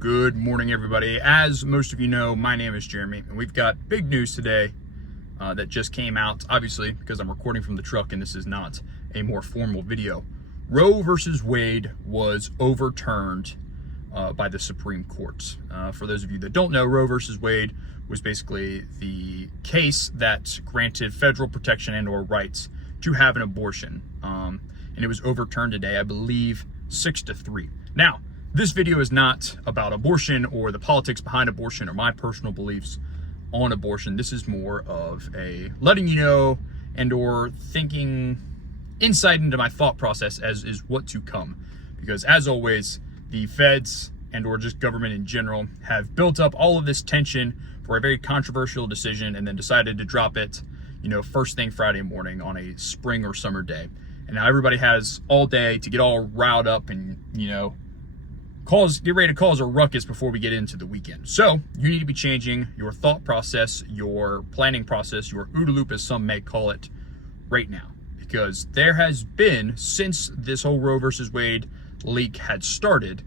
Good morning, everybody. As most of you know, my name is Jeremy, and we've got big news today that just came out, obviously, because I'm recording from the truck and this is not a more formal video. Roe versus Wade was overturned by the Supreme Court. For those of you that don't know, Roe versus Wade was basically the case that granted federal protection and or rights to have an abortion. And it was overturned today, I believe, 6-3. Now, this video is not about abortion or the politics behind abortion or my personal beliefs on abortion. This is more of a letting you know and or thinking insight into my thought process as is what to come. Because as always, the feds and or just government in general have built up all of this tension for a very controversial decision and then decided to drop it, first thing Friday morning on a spring or summer day. And now everybody has all day to get all riled up and, get ready to cause a ruckus before we get into the weekend. So you need to be changing your thought process, your planning process, your OODA loop, as some may call it, right now. Because there has been, since this whole Roe versus Wade leak had started,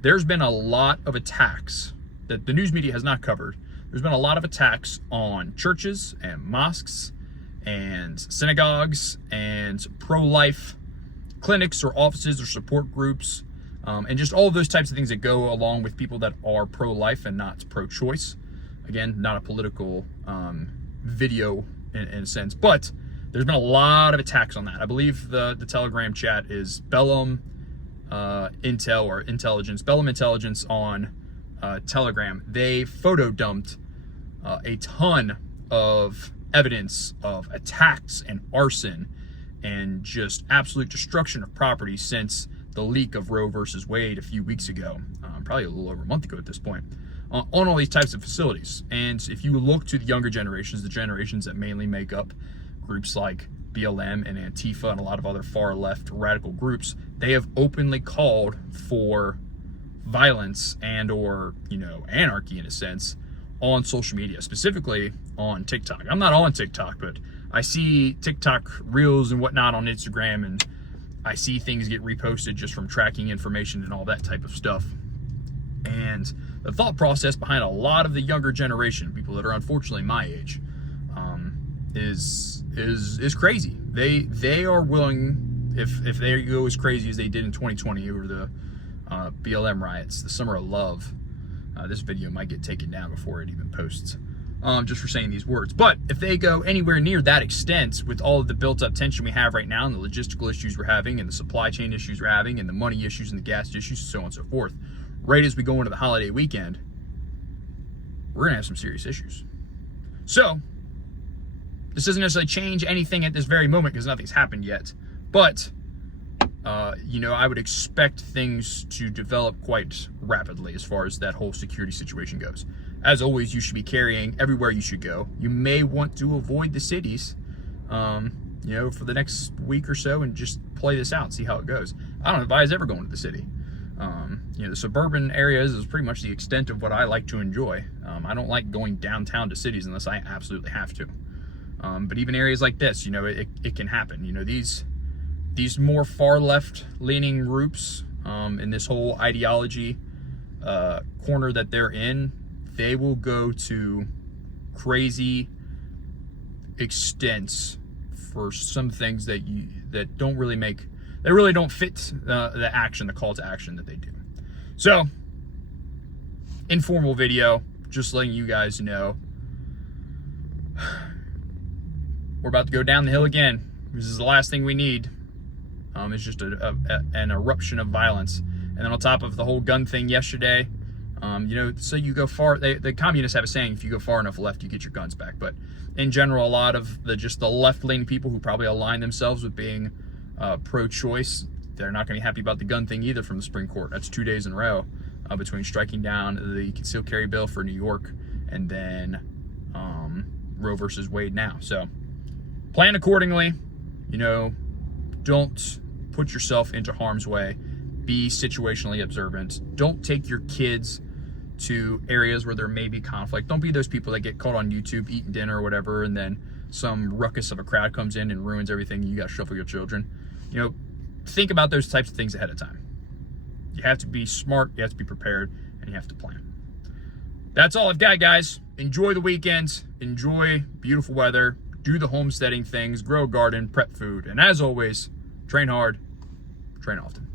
there's been a lot of attacks that the news media has not covered. There's been a lot of attacks on churches and mosques and synagogues and pro-life clinics or offices or support groups, and just all of those types of things that go along with people that are pro-life and not pro-choice. Again, not a political video in a sense, but there's been a lot of attacks on that. I believe the Telegram chat is Bellum Intel or Intelligence, Bellum Intelligence on Telegram. They photo dumped a ton of evidence of attacks and arson and just absolute destruction of property since the leak of Roe versus Wade a few weeks ago, probably a little over a month ago at this point, on all these types of facilities. And if you look to the younger generations, the generations that mainly make up groups like BLM and Antifa and a lot of other far left radical groups, they have openly called for violence and or, anarchy in a sense on social media, specifically on TikTok. I'm not on TikTok, but I see TikTok reels and whatnot on Instagram, and I see things get reposted just from tracking information and all that type of stuff. And the thought process behind a lot of the younger generation, people that are unfortunately my age, is crazy. They are willing, if they go as crazy as they did in 2020 over the BLM riots, the Summer of Love. This video might get taken down before it even posts, just for saying these words. But if they go anywhere near that extent with all of the built-up tension we have right now and the logistical issues we're having and the supply chain issues we're having and the money issues and the gas issues and so on and so forth, right as we go into the holiday weekend, we're going to have some serious issues. So this doesn't necessarily change anything at this very moment because nothing's happened yet. But I would expect things to develop quite rapidly as far as that whole security situation goes. As always, you should be carrying everywhere you should go. You may want to avoid the cities, for the next week or so and just play this out, see how it goes. I don't advise ever going to the city. The suburban areas is pretty much the extent of what I like to enjoy. I don't like going downtown to cities unless I absolutely have to. But even areas like this, it can happen. These more far left leaning groups in this whole ideology corner that they're in, they will go to crazy extents for some things that don't really don't fit the call to action that they do. So, informal video, just letting you guys know we're about to go down the hill again. This is the last thing we need. It's just an eruption of violence. And then on top of the whole gun thing yesterday, so you go far, the communists have a saying, if you go far enough left, you get your guns back. But in general, a lot of the left-leaning people who probably align themselves with being pro-choice, they're not going to be happy about the gun thing either from the Supreme Court. That's 2 days in a row between striking down the concealed carry bill for New York and then Roe versus Wade now. So plan accordingly, don't put yourself into harm's way. Be situationally observant. Don't take your kids to areas where there may be conflict. Don't be those people that get caught on YouTube eating dinner or whatever, and then some ruckus of a crowd comes in and ruins everything. You got to shuffle your children. Think about those types of things ahead of time. You have to be smart. You have to be prepared. and you have to plan. That's all I've got, guys. Enjoy the weekends. Enjoy beautiful weather. Do the homesteading things. Grow a garden. Prep food. And as always, train hard. Train often.